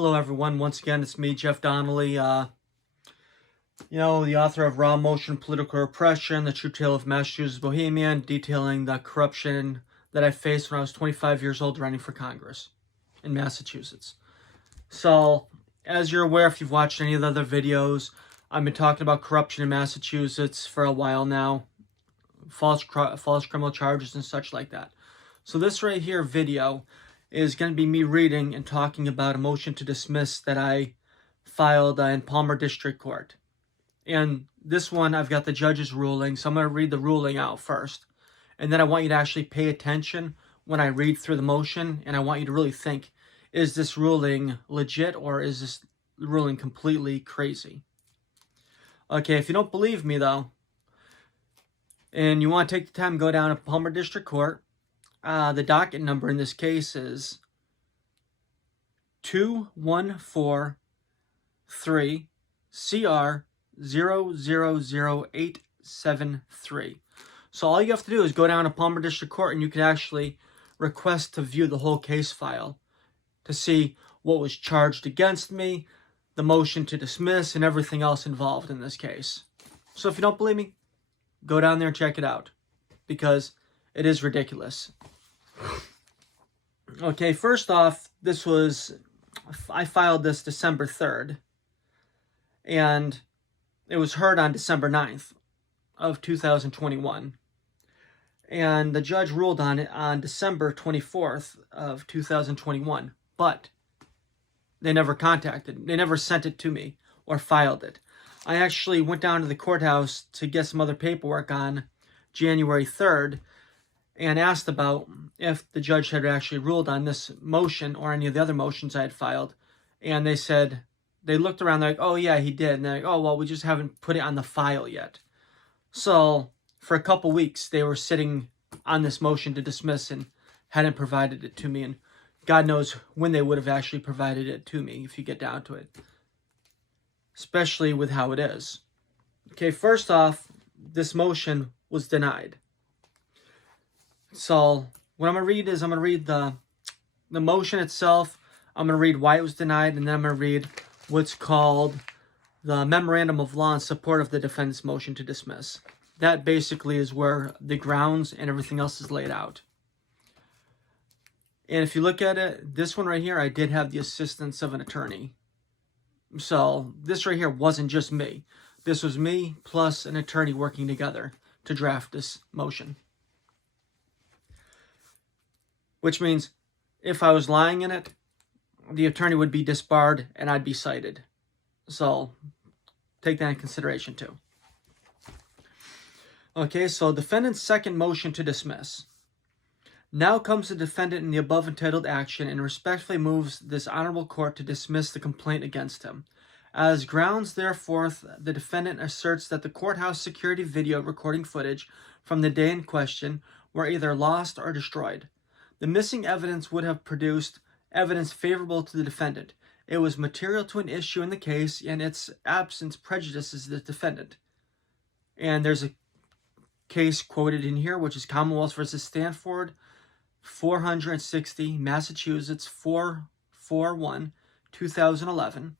Hello everyone, once again it's me, Jeff Donnelly, the author of Raw Motion, Political Repression, The True Tale of Massachusetts Bohemian, detailing the corruption that I faced when I was 25 years old running for Congress in Massachusetts. So, as you're aware, if you've watched any of the other videos, I've been talking about corruption in Massachusetts for a while now, false criminal charges and such like that. So this right here video is going to be me reading and talking about a motion to dismiss that I filed in Palmer District Court. And this one, I've got the judge's ruling, so I'm going to read the ruling out first. And then I want you to actually pay attention when I read through the motion, and I want you to really think, is this ruling legit or is this ruling completely crazy? Okay, if you don't believe me though, and you want to take the time to go down to Palmer District Court, the docket number in this case is 2143 CR 000873. So all you have to do is go down to Palmer District Court and you can actually request to view the whole case file to see what was charged against me, the motion to dismiss, and everything else involved in this case. So if you don't believe me, go down there and check it out, because it is ridiculous. Okay, first off, I filed this December 3rd, and it was heard on December 9th of 2021. And the judge ruled on it on December 24th of 2021, but they never sent it to me or filed it. I actually went down to the courthouse to get some other paperwork on January 3rd and asked about if the judge had actually ruled on this motion or any of the other motions I had filed. And they said, they looked around, they're like, oh yeah, he did. And they're like, oh, well, we just haven't put it on the file yet. So for a couple weeks, they were sitting on this motion to dismiss and hadn't provided it to me. And God knows when they would have actually provided it to me if you get down to it, especially with how it is. Okay, first off, this motion was denied. So what I'm going to read is I'm going to read the motion itself. I'm going to read why it was denied, and then I'm going to read what's called the Memorandum of Law in support of the defendant's motion to dismiss. That basically is where the grounds and everything else is laid out. And if you look at it, this one right here, I did have the assistance of an attorney. So this right here wasn't just me. This was me plus an attorney working together to draft this motion. Which means if I was lying in it, the attorney would be disbarred and I'd be cited. So take that in consideration too. Okay, so defendant's second motion to dismiss. Now comes the defendant in the above entitled action and respectfully moves this honorable court to dismiss the complaint against him. As grounds, therefore, the defendant asserts that the courthouse security video recording footage from the day in question were either lost or destroyed. The missing evidence would have produced evidence favorable to the defendant. It was material to an issue in the case, and its absence prejudices the defendant. And there's a case quoted in here, which is Commonwealth versus Stanford, 460, Massachusetts, 441, 2011.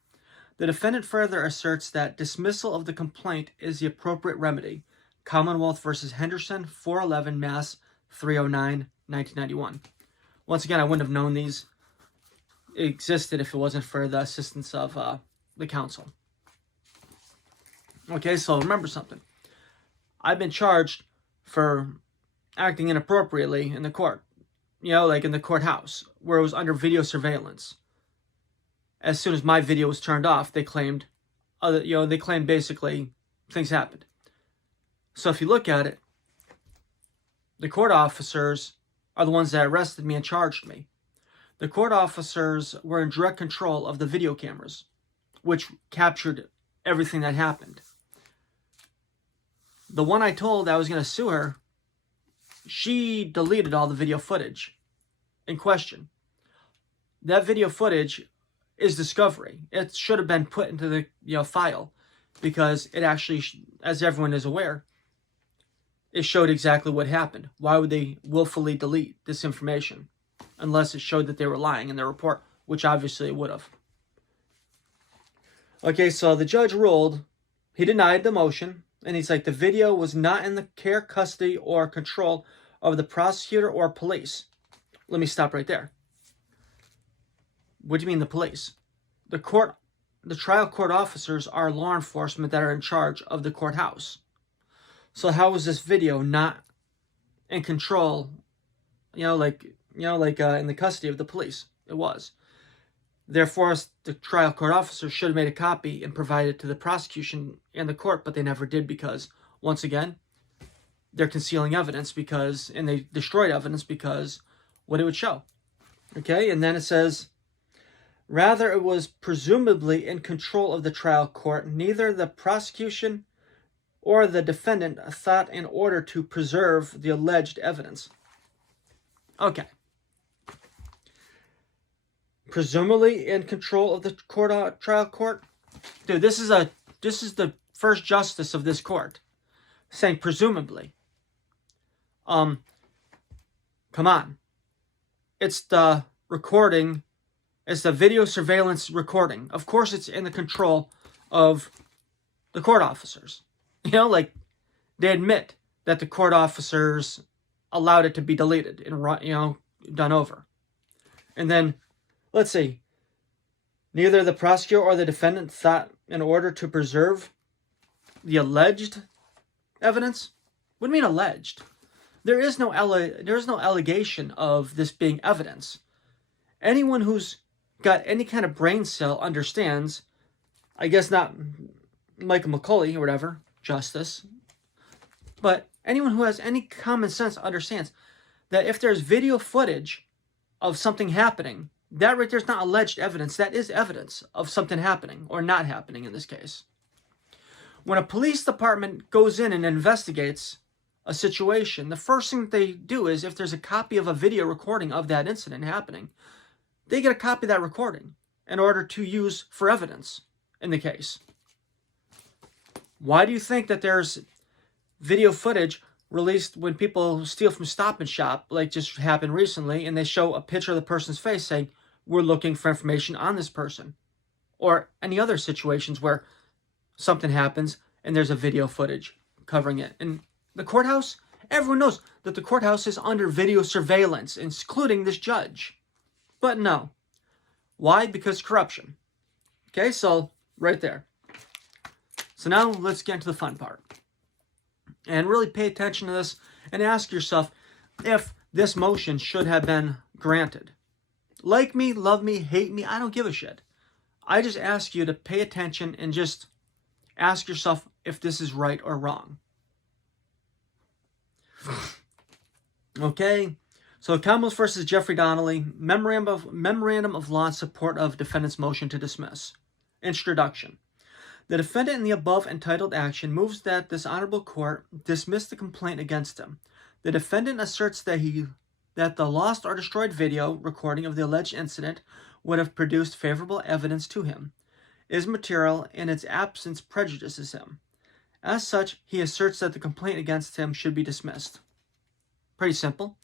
The defendant further asserts that dismissal of the complaint is the appropriate remedy. Commonwealth versus Henderson, 411, Mass, 309, 1991. Once again, I wouldn't have known these existed if it wasn't for the assistance of the counsel. Okay, so remember something. I've been charged for acting inappropriately in the court. Like in the courthouse, where it was under video surveillance. As soon as my video was turned off, they claimed, basically things happened. So if you look at it, the court officers are the ones that arrested me and charged me. The court officers were in direct control of the video cameras, which captured everything that happened. The one I told I was going to sue her, she deleted all the video footage in question. That video footage is discovery. It should have been put into the file, because it actually, as everyone is aware, it showed exactly what happened. Why would they willfully delete this information? Unless it showed that they were lying in their report, which obviously it would have. Okay, so the judge ruled, he denied the motion, and he's like, the video was not in the care, custody, or control of the prosecutor or police. Let me stop right there. What do you mean the police? The trial court officers are law enforcement that are in charge of the courthouse. So how was this video not in control, in the custody of the police? It was. Therefore, the trial court officer should have made a copy and provided it to the prosecution and the court, but they never did because, once again, they're concealing evidence and they destroyed evidence because what it would show. Okay, and then it says, rather it was presumably in control of the trial court, neither the prosecution or the defendant thought in order to preserve the alleged evidence. Okay. Presumably in control of the trial court? Dude, this is the first justice of this court saying presumably. Come on. It's the recording. It's the video surveillance recording. Of course it's in the control of the court officers. They admit that the court officers allowed it to be deleted and, done over. And then, let's see. Neither the prosecutor or the defendant thought in order to preserve the alleged evidence. What do you mean alleged? There is no allegation of this being evidence. Anyone who's got any kind of brain cell understands, I guess not Michael McCauley or whatever, justice, but anyone who has any common sense understands that if there's video footage of something happening, that right there's not alleged evidence. That is evidence of something happening or not happening in this case. When a police department goes in and investigates a situation, the first thing that they do is, if there's a copy of a video recording of that incident happening, they get a copy of that recording in order to use for evidence in the case. Why do you think that there's video footage released when people steal from Stop and Shop, like just happened recently, and they show a picture of the person's face saying, we're looking for information on this person? Or any other situations where something happens and there's a video footage covering it. And the courthouse, everyone knows that the courthouse is under video surveillance, including this judge. But no. Why? Because corruption. Okay, so right there. So now let's get into the fun part. And really pay attention to this and ask yourself if this motion should have been granted. Like me, love me, hate me, I don't give a shit. I just ask you to pay attention and just ask yourself if this is right or wrong. Okay, so Commonwealth versus Jeffrey Donnelly, memorandum of law in support of defendant's motion to dismiss. Introduction. The defendant in the above entitled action moves that this honorable court dismiss the complaint against him. The defendant asserts that the lost or destroyed video recording of the alleged incident would have produced favorable evidence to him, is material, and its absence prejudices him. As such, he asserts that the complaint against him should be dismissed. Pretty simple.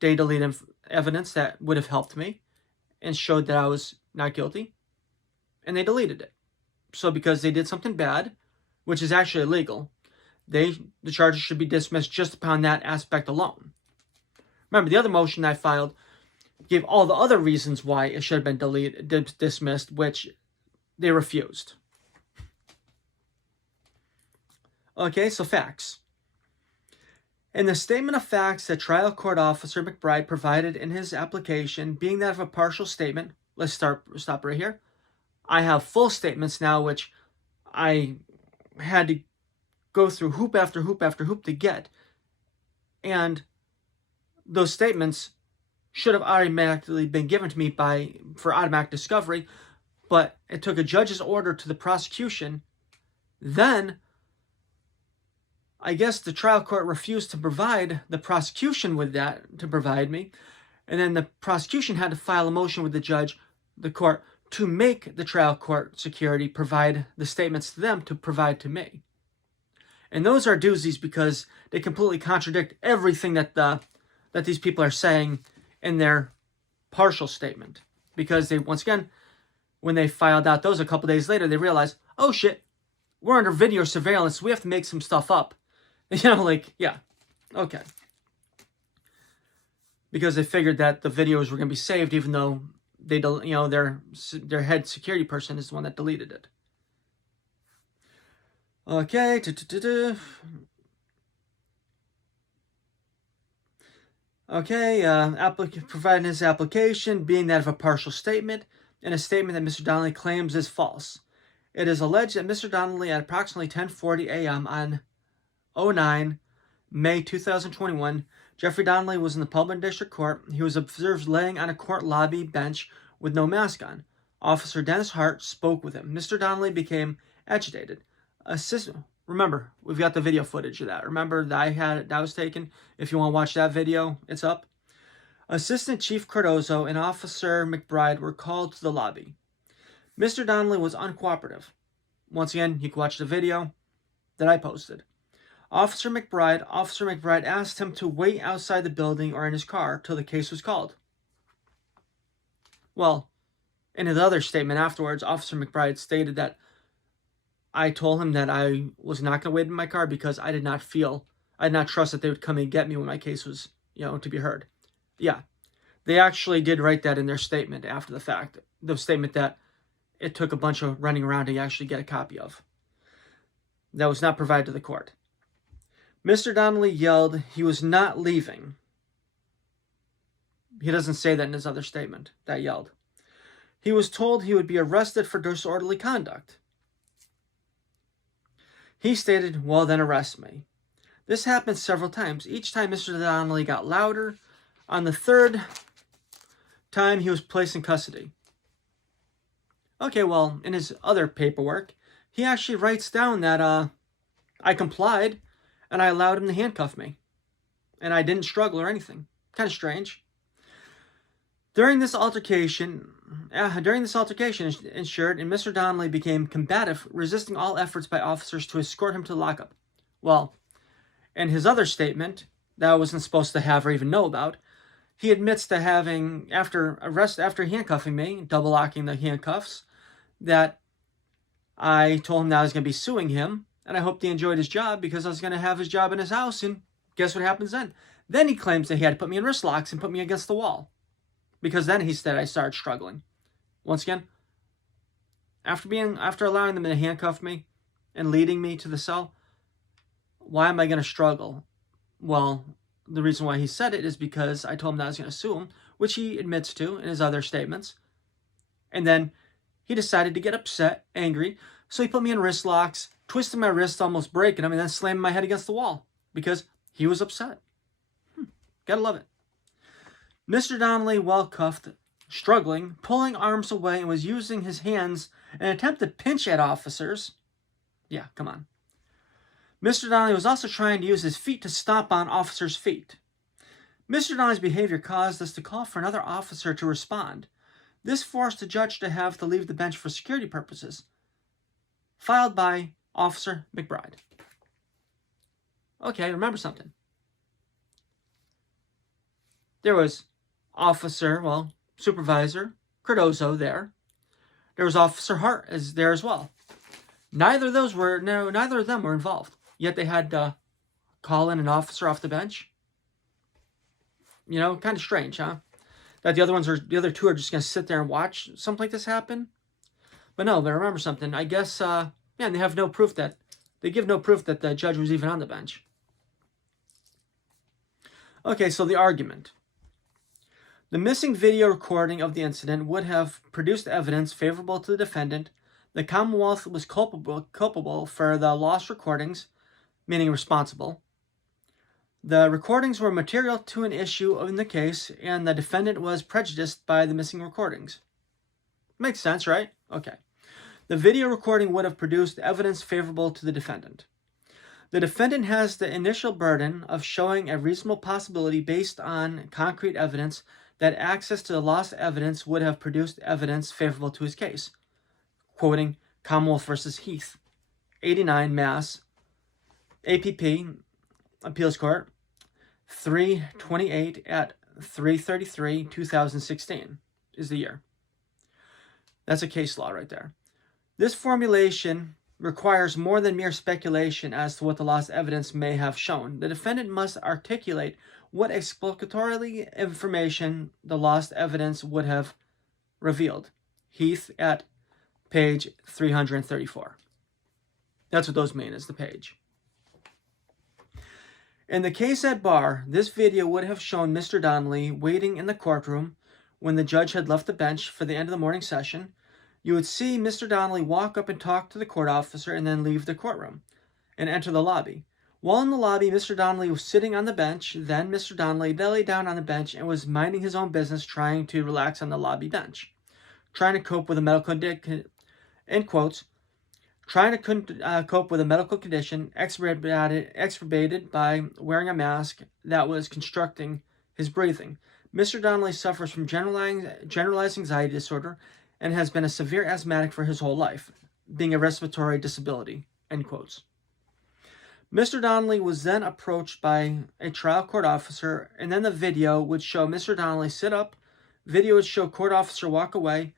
They deleted evidence that would have helped me and showed that I was not guilty, and they deleted it. So because they did something bad, which is actually illegal, the charges should be dismissed just upon that aspect alone. Remember, the other motion I filed gave all the other reasons why it should have been dismissed, which they refused. Okay, so facts. In the statement of facts that trial court officer McBride provided in his application, being that of a partial statement, let's stop right here. I have full statements now, which I had to go through hoop after hoop after hoop to get. And those statements should have automatically been given to me for automatic discovery, but it took a judge's order to the prosecution. Then, I guess the trial court refused to provide the prosecution with that, to provide me. And then the prosecution had to file a motion with the court, to make the trial court security provide the statements to them to provide to me. And those are doozies because they completely contradict everything that these people are saying in their partial statement. Because they, once again, when they filed out those a couple days later, they realized, oh shit, we're under video surveillance. We have to make some stuff up. Like, yeah, okay. Because they figured that the videos were going to be saved, even though they, their head security person is the one that deleted it. Okay. Okay, providing his application being that of a partial statement and a statement that Mr. Donnelly claims is false. It is alleged that Mr. Donnelly at approximately 10:40 a.m. on 09 May 2021, Jeffrey Donnelly was in the Public District Court. He was observed laying on a court lobby bench with no mask on. Officer Dennis Hart spoke with him. Mr. Donnelly became agitated. Remember, we've got the video footage of that. Remember that was taken? If you want to watch that video, it's up. Assistant Chief Cardozo and Officer McBride were called to the lobby. Mr. Donnelly was uncooperative. Once again, you can watch the video that I posted. Officer McBride asked him to wait outside the building or in his car till the case was called. Well, in his other statement afterwards, Officer McBride stated that I told him that I was not going to wait in my car because I did not trust that they would come and get me when my case was, to be heard. Yeah, they actually did write that in their statement after the fact. The statement that it took a bunch of running around to actually get a copy of. That was not provided to the court. Mr. Donnelly yelled he was not leaving. He doesn't say that in his other statement, that yelled. He was told he would be arrested for disorderly conduct. He stated, well, then arrest me. This happened several times. Each time Mr. Donnelly got louder. On the third time, he was placed in custody. Okay, well, in his other paperwork, he actually writes down that I complied and I allowed him to handcuff me. And I didn't struggle or anything. Kind of strange. During this altercation, ensured, and Mr. Donnelly became combative, resisting all efforts by officers to escort him to the lockup. Well, in his other statement, that I wasn't supposed to have or even know about, he admits to having, after handcuffing me, double locking the handcuffs, that I told him that I was going to be suing him, and I hoped he enjoyed his job because I was going to have his job in his house, and guess what happens then? Then he claims that he had to put me in wrist locks and put me against the wall. Because then he said I started struggling. Once again, after allowing them to handcuff me and leading me to the cell, why am I going to struggle? Well, the reason why he said it is because I told him that I was going to sue him, which he admits to in his other statements. And then he decided to get upset, angry, so he put me in wrist locks, twisted my wrists, almost breaking them, and then slammed my head against the wall because he was upset. Gotta love it. Mr. Donnelly, well cuffed, struggling, pulling arms away, and was using his hands in an attempt to pinch at officers. Yeah, come on. Mr. Donnelly was also trying to use his feet to stomp on officers' feet. Mr. Donnelly's behavior caused us to call for another officer to respond. This forced the judge to have to leave the bench for security purposes. Filed by Officer McBride. Okay, remember something. There was Supervisor Cardozo there. There was Officer Hart there as well. Neither of them were involved. Yet they had to call in an officer off the bench. Kind of strange, huh? That the other two are just going to sit there and watch something like this happen. But remember something. I guess, they give no proof that the judge was even on the bench. Okay, so the argument. The missing video recording of the incident would have produced evidence favorable to the defendant. The Commonwealth was culpable for the lost recordings, meaning responsible. The recordings were material to an issue in the case, and the defendant was prejudiced by the missing recordings. Makes sense, right? Okay. The video recording would have produced evidence favorable to the defendant. The defendant has the initial burden of showing a reasonable possibility based on concrete evidence that access to the lost evidence would have produced evidence favorable to his case. Quoting Commonwealth versus Heath, 89 Mass, APP, Appeals Court, 328 at 333, 2016 is the year. That's a case law right there. This formulation requires more than mere speculation as to what the lost evidence may have shown. The defendant must articulate what exculpatory information the lost evidence would have revealed. Heath at page 334. That's what those mean, is the page. In the case at bar, this video would have shown Mr. Donnelly waiting in the courtroom when the judge had left the bench for the end of the morning session. You would see Mr. Donnelly walk up and talk to the court officer and then leave the courtroom and enter the lobby. While in the lobby, Mr. Donnelly was sitting on the bench. Then Mr. Donnelly lay down on the bench and was minding his own business, trying to relax on the lobby bench, trying to cope with a medical cope with a medical condition exacerbated by wearing a mask that was constricting his breathing. Mr. Donnelly suffers from generalized anxiety disorder and has been a severe asthmatic for his whole life, being a respiratory disability, end quotes. Mr. Donnelly was then approached by a trial court officer, and then the video would show Mr. Donnelly sit up, video would show court officer walk away,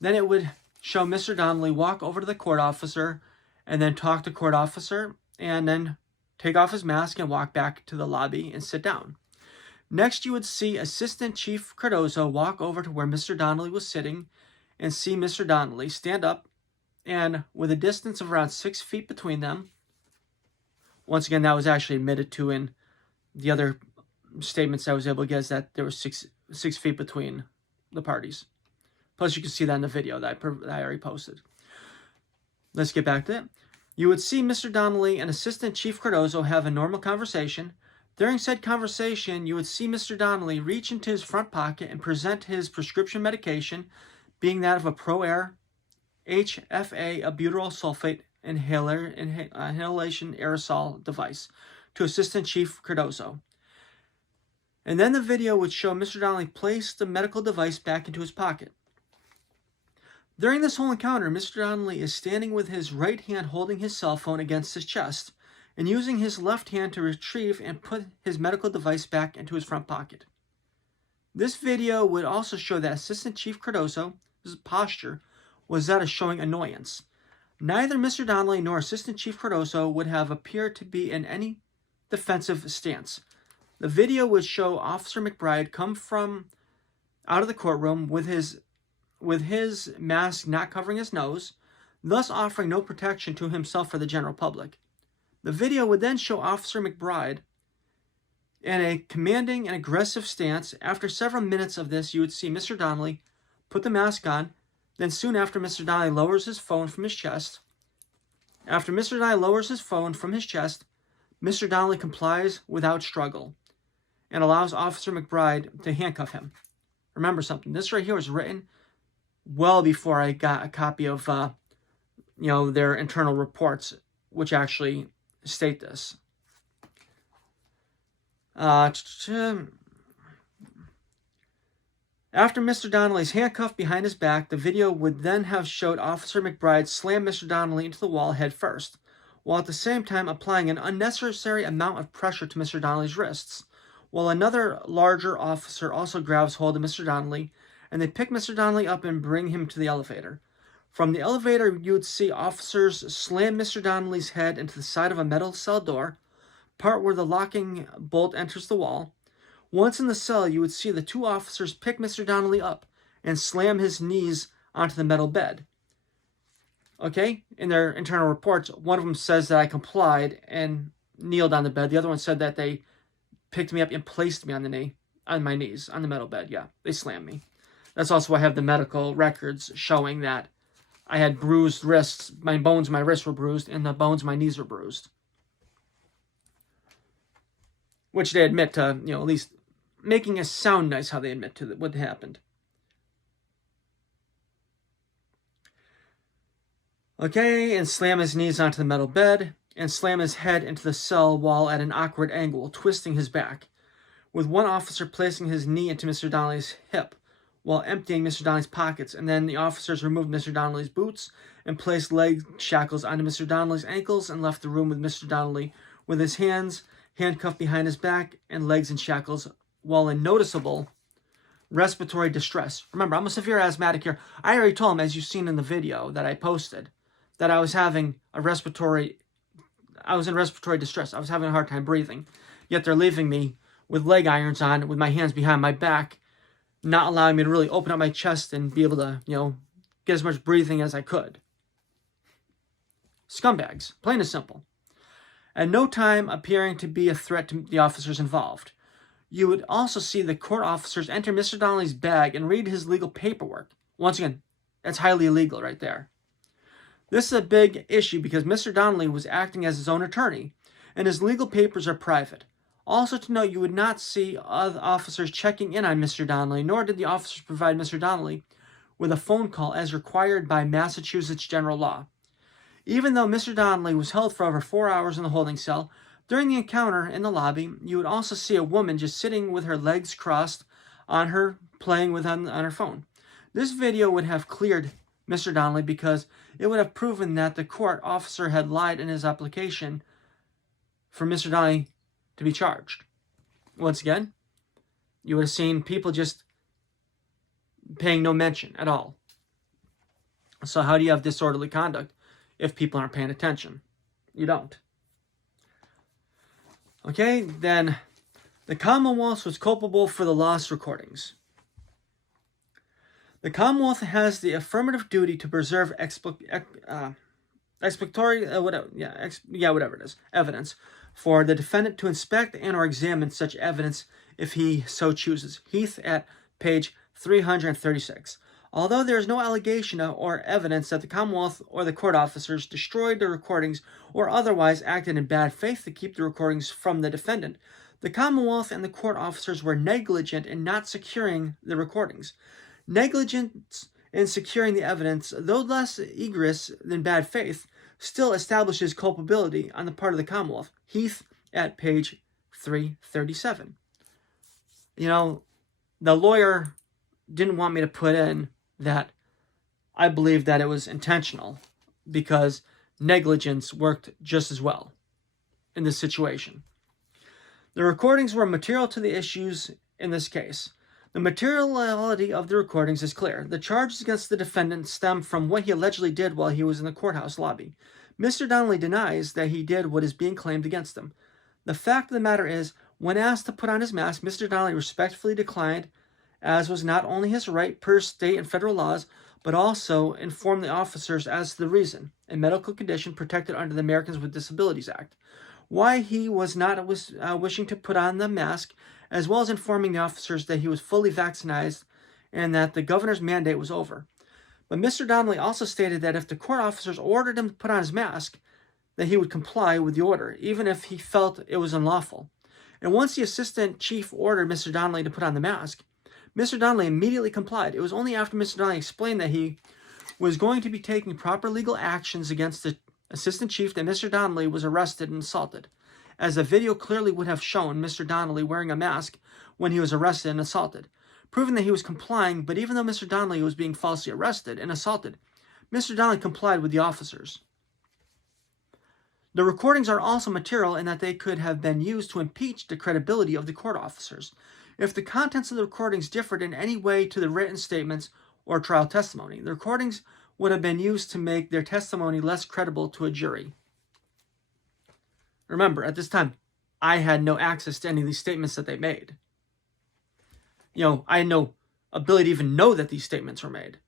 then it would show Mr. Donnelly walk over to the court officer and then talk to court officer and then take off his mask and walk back to the lobby and sit down. Next, you would see Assistant Chief Cardozo walk over to where Mr. Donnelly was sitting and see Mr. Donnelly stand up, and with a distance of around 6 feet between them, once again, that was actually admitted to in the other statements I was able to get, is that there was six feet between the parties. Plus, you can see that in the video that I already posted. Let's get back to it. You would see Mr. Donnelly and Assistant Chief Cardozo have a normal conversation. During said conversation, you would see Mr. Donnelly reach into his front pocket and present his prescription medication, being that of a Pro-Air HFA albuterol sulfate inhalation aerosol device, to Assistant Chief Cardozo. And then the video would show Mr. Donnelly place the medical device back into his pocket. During this whole encounter, Mr. Donnelly is standing with his right hand holding his cell phone against his chest and using his left hand to retrieve and put his medical device back into his front pocket. This video would also show that Assistant Chief Cardozo's posture was that of showing annoyance. Neither Mr. Donnelly nor Assistant Chief Cardozo would have appeared to be in any defensive stance. The video would show Officer McBride come from out of the courtroom with his mask not covering his nose, thus offering no protection to himself or the general public. The video would then show Officer McBride in a commanding and aggressive stance. After several minutes of this, you would see Mr. Donnelly put the mask on. Then soon after, Mr. Donnelly lowers his phone from his chest. After Mr. Donnelly lowers his phone from his chest, Mr. Donnelly complies without struggle and allows Officer McBride to handcuff him. Remember something, this right here was written well before I got a copy of their internal reports, which actually state this. After Mr. Donnelly's handcuffed behind his back, the video would then have showed Officer McBride slam Mr. Donnelly into the wall head first, while at the same time applying an unnecessary amount of pressure to Mr. Donnelly's wrists, while another larger officer also grabs hold of Mr. Donnelly, and they pick Mr. Donnelly up and bring him to the elevator. From the elevator, you would see officers slam Mr. Donnelly's head into the side of a metal cell door, part where the locking bolt enters the wall. Once in the cell, you would see the two officers pick Mr. Donnelly up and slam his knees onto the metal bed. Okay? In their internal reports, one of them says that I complied and kneeled on the bed. The other one said that they picked me up and placed me on my knees, on the metal bed. Yeah, they slammed me. That's also why I have the medical records showing that I had bruised wrists. My bones, my wrists were bruised, and the bones, my knees were bruised. Which they admit to, at least making it sound nice how they admit to what happened. Okay, and slam his knees onto the metal bed, and slam his head into the cell wall at an awkward angle, twisting his back, with one officer placing his knee into Mr. Donnelly's hip while emptying Mr. Donnelly's pockets, and then the officers removed Mr. Donnelly's boots and placed leg shackles onto Mr. Donnelly's ankles and left the room with Mr. Donnelly with his hands handcuffed behind his back and legs in shackles, while a noticeable respiratory distress. Remember, I'm a severe asthmatic here. I already told him, as you've seen in the video that I posted, that I was in respiratory distress. I was having a hard time breathing. Yet they're leaving me with leg irons on, with my hands behind my back, not allowing me to really open up my chest and be able to, get as much breathing as I could. Scumbags, plain and simple. At no time appearing to be a threat to the officers involved. You would also see the court officers enter Mr. Donnelly's bag and read his legal paperwork. Once again, that's highly illegal right there. This is a big issue because Mr. Donnelly was acting as his own attorney, and his legal papers are private. Also to note, you would not see other officers checking in on Mr. Donnelly, nor did the officers provide Mr. Donnelly with a phone call as required by Massachusetts general law. Even though Mr. Donnelly was held for over 4 hours in the holding cell, during the encounter in the lobby, you would also see a woman just sitting with her legs crossed on her, playing on her phone. This video would have cleared Mr. Donnelly because it would have proven that the court officer had lied in his application for Mr. Donnelly to be charged. Once again, you would have seen people just paying no mention at all. So how do you have disorderly conduct if people aren't paying attention? You don't. Okay, then the Commonwealth was culpable for the lost recordings. The Commonwealth has the affirmative duty to preserve evidence for the defendant to inspect and or examine such evidence if he so chooses. Heath at page 336. Although there is no allegation or evidence that the Commonwealth or the court officers destroyed the recordings or otherwise acted in bad faith to keep the recordings from the defendant, the Commonwealth and the court officers were negligent in not securing the recordings. Negligence in securing the evidence, though less egregious than bad faith, still establishes culpability on the part of the Commonwealth. Heath at page 337. The lawyer didn't want me to put in that I believe that it was intentional because negligence worked just as well in this situation. The recordings were material to the issues in this case. The materiality of the recordings is clear. The charges against the defendant stem from what he allegedly did while he was in the courthouse lobby. Mr. Donnelly denies that he did what is being claimed against him. The fact of the matter is, when asked to put on his mask, Mr. Donnelly respectfully declined, as was not only his right per state and federal laws, but also informed the officers as to the reason, a medical condition protected under the Americans with Disabilities Act, why he was not wishing to put on the mask, as well as informing the officers that he was fully vaccinated and that the governor's mandate was over. But Mr. Donnelly also stated that if the court officers ordered him to put on his mask, that he would comply with the order, even if he felt it was unlawful. And once the assistant chief ordered Mr. Donnelly to put on the mask, Mr. Donnelly immediately complied. It was only after Mr. Donnelly explained that he was going to be taking proper legal actions against the assistant chief that Mr. Donnelly was arrested and assaulted. As the video clearly would have shown Mr. Donnelly wearing a mask when he was arrested and assaulted, proving that he was complying. But even though Mr. Donnelly was being falsely arrested and assaulted, Mr. Donnelly complied with the officers. The recordings are also material in that they could have been used to impeach the credibility of the court officers. If the contents of the recordings differed in any way to the written statements or trial testimony, the recordings would have been used to make their testimony less credible to a jury. Remember, at this time, I had no access to any of these statements that they made. I had no ability to even know that these statements were made.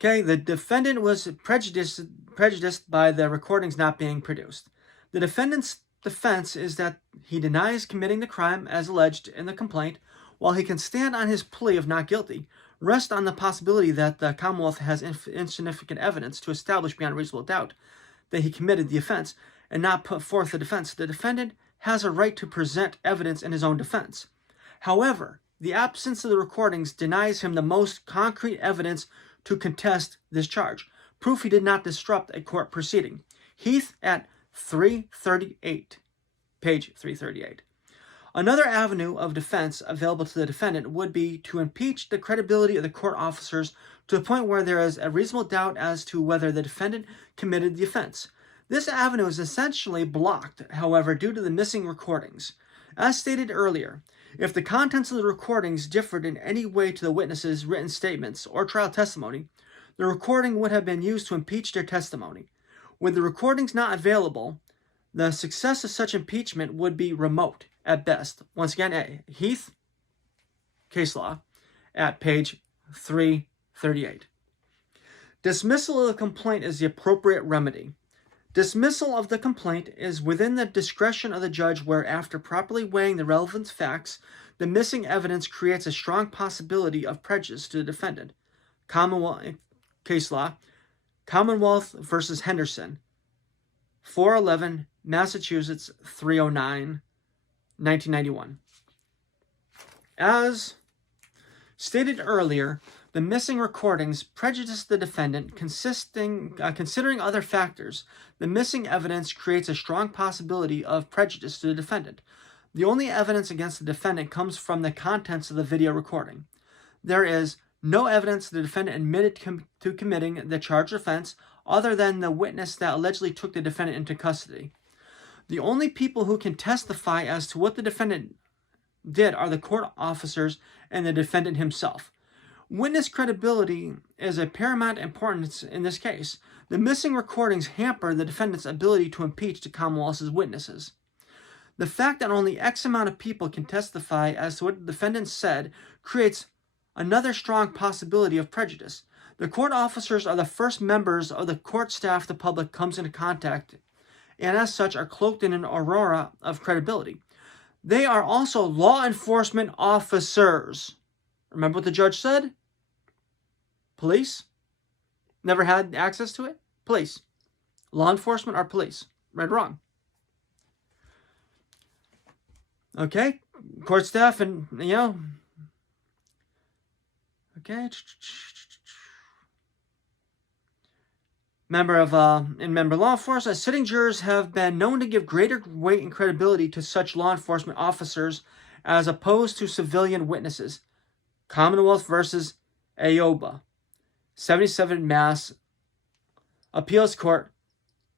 Okay, the defendant was prejudiced by the recordings not being produced. The defendant's defense is that he denies committing the crime as alleged in the complaint, while he can stand on his plea of not guilty, rest on the possibility that the Commonwealth has insignificant evidence to establish beyond reasonable doubt that he committed the offense, and not put forth the defense. The defendant has a right to present evidence in his own defense. However, the absence of the recordings denies him the most concrete evidence to contest this charge, proof he did not disrupt a court proceeding. Heath at 338, page 338. Another avenue of defense available to the defendant would be to impeach the credibility of the court officers to the point where there is a reasonable doubt as to whether the defendant committed the offense. This avenue is essentially blocked, however, due to the missing recordings. As stated earlier, if the contents of the recordings differed in any way to the witnesses' written statements or trial testimony, the recording would have been used to impeach their testimony. With the recordings not available, the success of such impeachment would be remote at best. Once again, A. Heath, case law, at page 338. Dismissal of the complaint is the appropriate remedy. Dismissal of the complaint is within the discretion of the judge where, after properly weighing the relevant facts, the missing evidence creates a strong possibility of prejudice to the defendant. Commonwealth case law, Commonwealth versus Henderson, 411, Massachusetts, 309, 1991. As stated earlier, the missing recordings prejudice the defendant. Considering other factors, the missing evidence creates a strong possibility of prejudice to the defendant. The only evidence against the defendant comes from the contents of the video recording. There is no evidence the defendant admitted to committing the charged offense other than the witness that allegedly took the defendant into custody. The only people who can testify as to what the defendant did are the court officers and the defendant himself. Witness credibility is of paramount importance in this case. The missing recordings hamper the defendant's ability to impeach the Commonwealth's witnesses. The fact that only X amount of people can testify as to what the defendant said creates another strong possibility of prejudice. The court officers are the first members of the court staff the public comes into contact, and as such are cloaked in an aurora of credibility. They are also law enforcement officers. Remember what the judge said? Police? Never had access to it? Police. Law enforcement are police. Right or wrong? Okay, court staff and, okay. Member law enforcement, sitting jurors have been known to give greater weight and credibility to such law enforcement officers as opposed to civilian witnesses. Commonwealth versus Aoba, 77 Mass Appeals Court,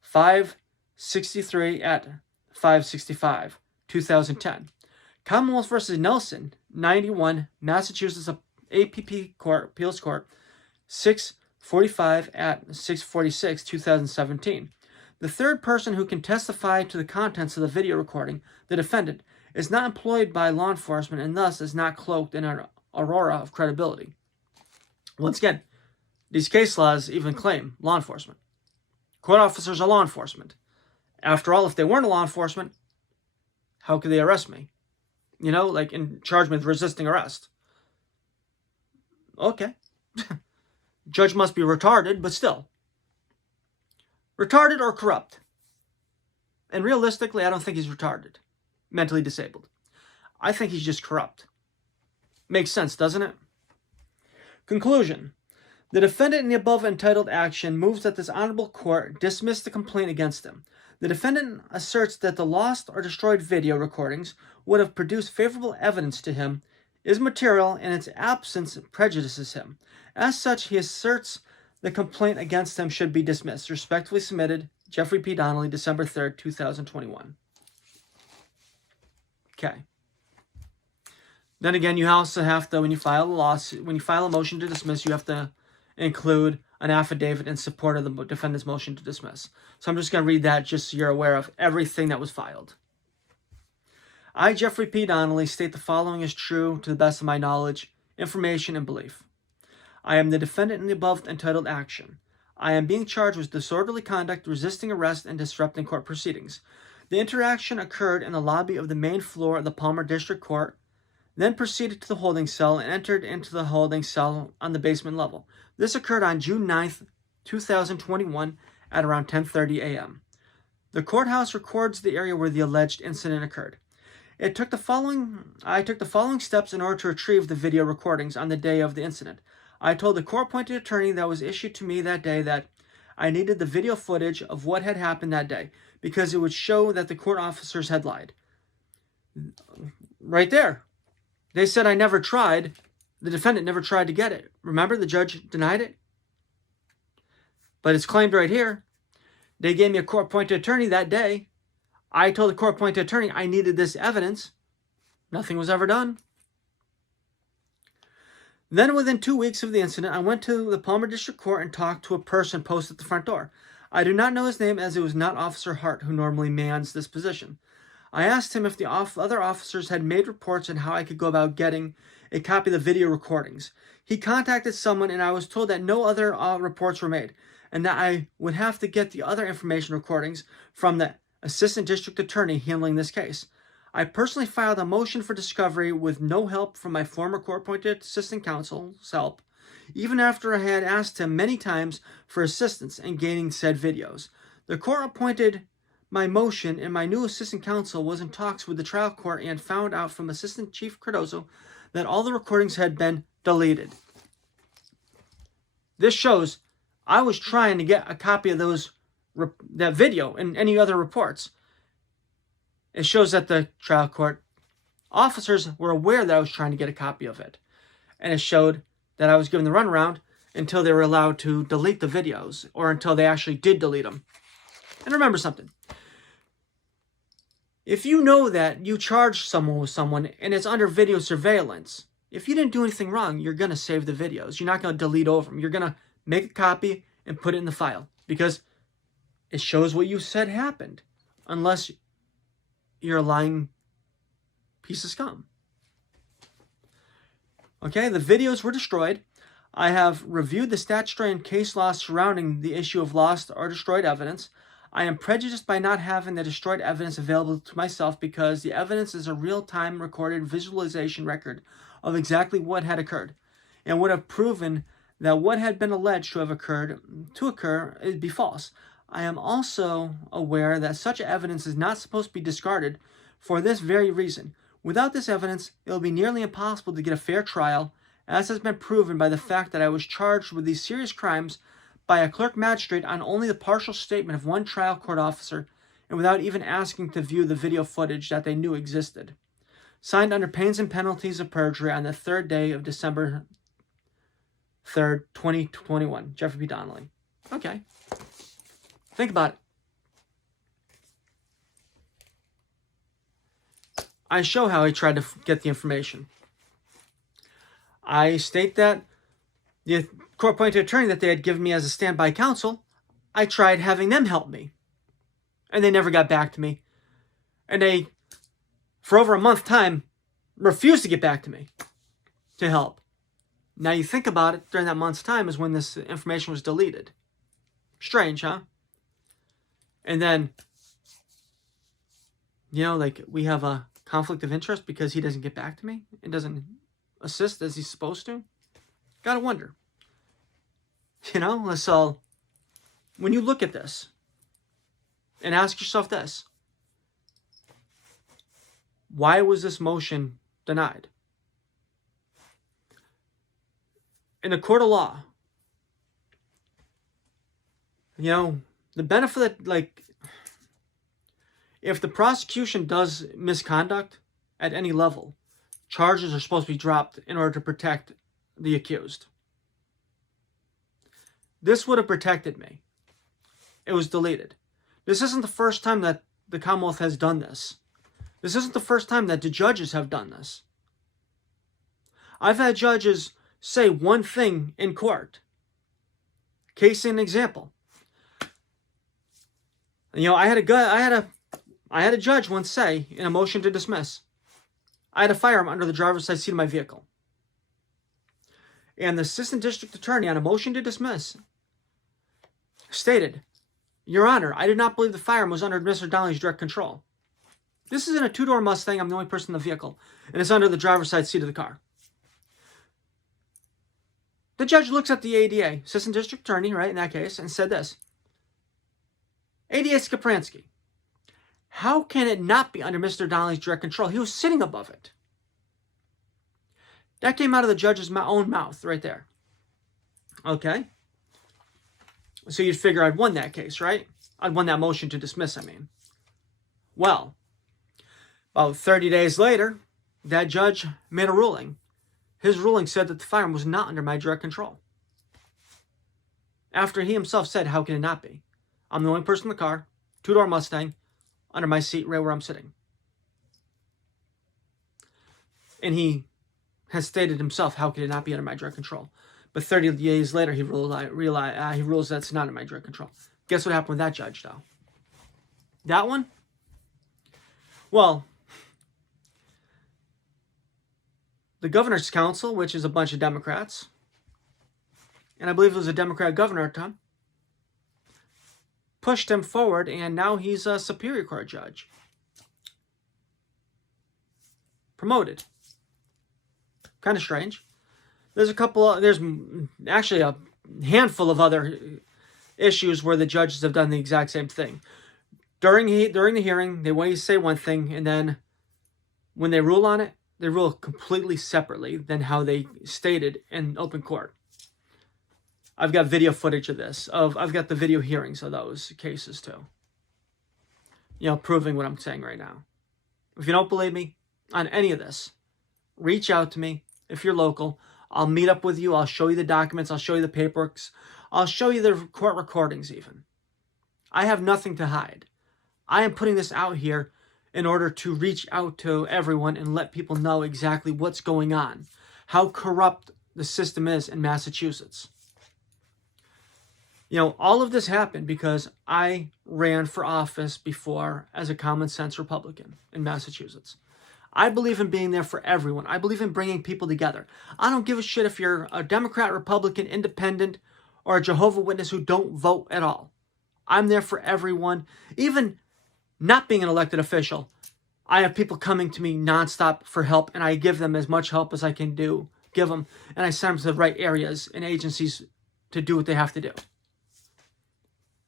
563 at 565, 2010. Commonwealth versus Nelson, 91 Massachusetts APP Court, Appeals Court, 645 at 646, 2017. The third person who can testify to the contents of the video recording, the defendant, is not employed by law enforcement and thus is not cloaked in an aurora of credibility. Once again, these case laws even claim law enforcement. Court officers are law enforcement. After all, if they weren't law enforcement, how could they arrest me? And charge me with resisting arrest. Okay. Judge must be retarded, but still. Retarded or corrupt? And realistically, I don't think he's retarded. Mentally disabled. I think he's just corrupt. Makes sense, doesn't it? Conclusion. The defendant in the above entitled action moves that this honorable court dismiss the complaint against him. The defendant asserts that the lost or destroyed video recordings would have produced favorable evidence to him, is material, and its absence prejudices him. As such, he asserts the complaint against him should be dismissed. Respectfully submitted, Jeffrey P. Donnelly, December 3rd, 2021. Okay. Then again, you also have to, when you file a motion to dismiss, you have to include an affidavit in support of the defendant's motion to dismiss. So I'm just going to read that just so you're aware of everything that was filed. I, Jeffrey P. Donnelly, state the following is true to the best of my knowledge, information, and belief. I am the defendant in the above entitled action. I am being charged with disorderly conduct, resisting arrest, and disrupting court proceedings. The interaction occurred in the lobby of the main floor of the Palmer District Court, then proceeded to the holding cell and entered into the holding cell on the basement level. This occurred on June 9th, 2021 at around 10:30 a.m. The courthouse records the area where the alleged incident occurred. I took the following steps in order to retrieve the video recordings on the day of the incident. I told the court-appointed attorney that was issued to me that day that I needed the video footage of what had happened that day because it would show that the court officers had lied. Right there. They said I never tried. The defendant never tried to get it. Remember, the judge denied it? But it's claimed right here. They gave me a court-appointed attorney that day. I told the court-appointed attorney I needed this evidence. Nothing was ever done. Then within 2 weeks of the incident, I went to the Palmer District Court and talked to a person posted at the front door. I do not know his name, as it was not Officer Hart who normally mans this position. I asked him if the other officers had made reports and how I could go about getting a copy of the video recordings. He contacted someone, and I was told that no other reports were made, and that I would have to get the other information recordings from the Assistant District Attorney handling this case. I personally filed a motion for discovery with no help from my former court-appointed assistant counsel's help, even after I had asked him many times for assistance in gaining said videos. The court appointed my motion, and my new assistant counsel was in talks with the trial court and found out from Assistant Chief Cardozo that all the recordings had been deleted. This shows I was trying to get a copy of that video and any other reports. It shows that the trial court officers were aware that I was trying to get a copy of it. And it showed that I was given the runaround until they were allowed to delete the videos, or until they actually did delete them. And remember something. If you know that you charged someone with someone and it's under video surveillance, if you didn't do anything wrong, you're going to save the videos. You're not going to delete over them. You're going to make a copy and put it in the file, because it shows what you said happened, unless you're a lying piece of scum. Okay, the videos were destroyed. I have reviewed the statutory and case law surrounding the issue of lost or destroyed evidence. I am prejudiced by not having the destroyed evidence available to myself, because the evidence is a real-time recorded visualization record of exactly what had occurred, and would have proven that what had been alleged to occur would be false. I am also aware that such evidence is not supposed to be discarded for this very reason. Without this evidence, it will be nearly impossible to get a fair trial, as has been proven by the fact that I was charged with these serious crimes by a clerk magistrate on only the partial statement of one trial court officer, and without even asking to view the video footage that they knew existed. Signed under pains and penalties of perjury on the 3rd day of December 3rd, 2021. Jeffrey B. Donnelly. Okay. Think about it. I show how I tried to get the information. I state that the court-appointed attorney that they had given me as a standby counsel, I tried having them help me, and they never got back to me. And they, for over a month time, refused to get back to me to help. Now you think about it, during that month's time is when this information was deleted. Strange, huh? And then, we have a conflict of interest because he doesn't get back to me and doesn't assist as he's supposed to. Gotta wonder. So when you look at this and ask yourself this, why was this motion denied? In the court of law, the benefit that, if the prosecution does misconduct at any level, charges are supposed to be dropped in order to protect the accused. This would have protected me. It was deleted. This isn't the first time that the Commonwealth has done this. This isn't the first time that the judges have done this. I've had judges say one thing in court. Case in example. I had a judge once say in a motion to dismiss, I had a firearm under the driver's side seat of my vehicle. And the assistant district attorney on a motion to dismiss stated, Your Honor, I did not believe the firearm was under Mr. Donnelly's direct control. This is in a 2-door Mustang. I'm the only person in the vehicle. And it's under the driver's side seat of the car. The judge looks at the ADA, assistant district attorney, right, in that case, and said this. ADA Skapransky, how can it not be under Mr. Donnelly's direct control? He was sitting above it. That came out of the judge's own mouth right there. Okay? So you'd figure I'd won that case, right? I'd won that motion to dismiss, Well, about 30 days later, that judge made a ruling. His ruling said that the firearm was not under my direct control. After he himself said, how can it not be? I'm the only person in the car, 2-door Mustang, under my seat right where I'm sitting. And he has stated himself, how could it not be under my direct control? But 30 days later, he rules that's not under my direct control. Guess what happened with that judge, though? That one? Well, the governor's council, which is a bunch of Democrats, and I believe it was a Democrat governor at the time, pushed him forward, and now he's a Superior Court judge. Promoted. Kind of strange. There's actually a handful of other issues where the judges have done the exact same thing. During the hearing, they say one thing, and then when they rule on it, they rule completely separately than how they stated in open court. I've got video footage of this. I've got the video hearings of those cases too. Proving what I'm saying right now. If you don't believe me on any of this, reach out to me. If you're local, I'll meet up with you. I'll show you the documents. I'll show you the paperwork. I'll show you the court recordings even. I have nothing to hide. I am putting this out here in order to reach out to everyone and let people know exactly what's going on, how corrupt the system is in Massachusetts. All of this happened because I ran for office before as a common sense Republican in Massachusetts. I believe in being there for everyone. I believe in bringing people together. I don't give a shit if you're a Democrat, Republican, Independent, or a Jehovah's Witness who don't vote at all. I'm there for everyone. Even not being an elected official, I have people coming to me nonstop for help, and I give them as much help as I can give them, and I send them to the right areas and agencies to do what they have to do.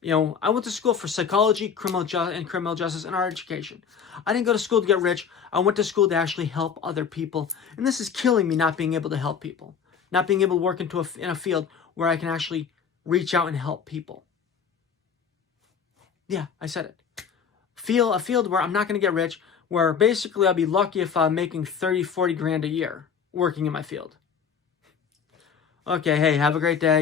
I went to school for psychology, criminal justice, and art education. I didn't go to school to get rich. I went to school to actually help other people. And this is killing me, not being able to help people. Not being able to work in a field where I can actually reach out and help people. Yeah, I said it. A field where I'm not going to get rich, where basically I'll be lucky if I'm making 30, 40 grand a year working in my field. Okay, hey, have a great day,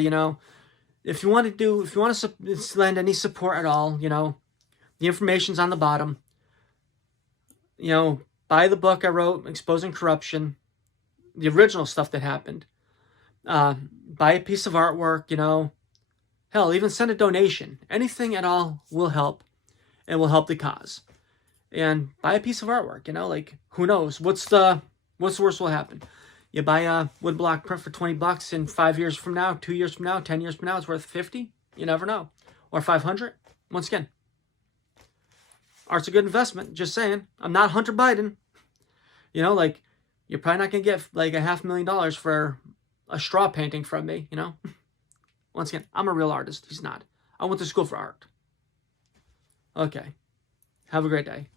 If you want to lend any support at all, the information's on the bottom. Buy the book I wrote, Exposing Corruption, the original stuff that happened. Buy a piece of artwork, Hell, even send a donation. Anything at all will help, and will help the cause. And buy a piece of artwork, who knows? What's the worst will happen? You buy a woodblock print for $20, and 5 years from now, 2 years from now, 10 years from now, it's worth $50. You never know. Or $500. Once again, art's a good investment. Just saying. I'm not Hunter Biden. You're probably not going to get like $500,000 for a straw painting from me, Once again, I'm a real artist. He's not. I went to school for art. Okay. Have a great day.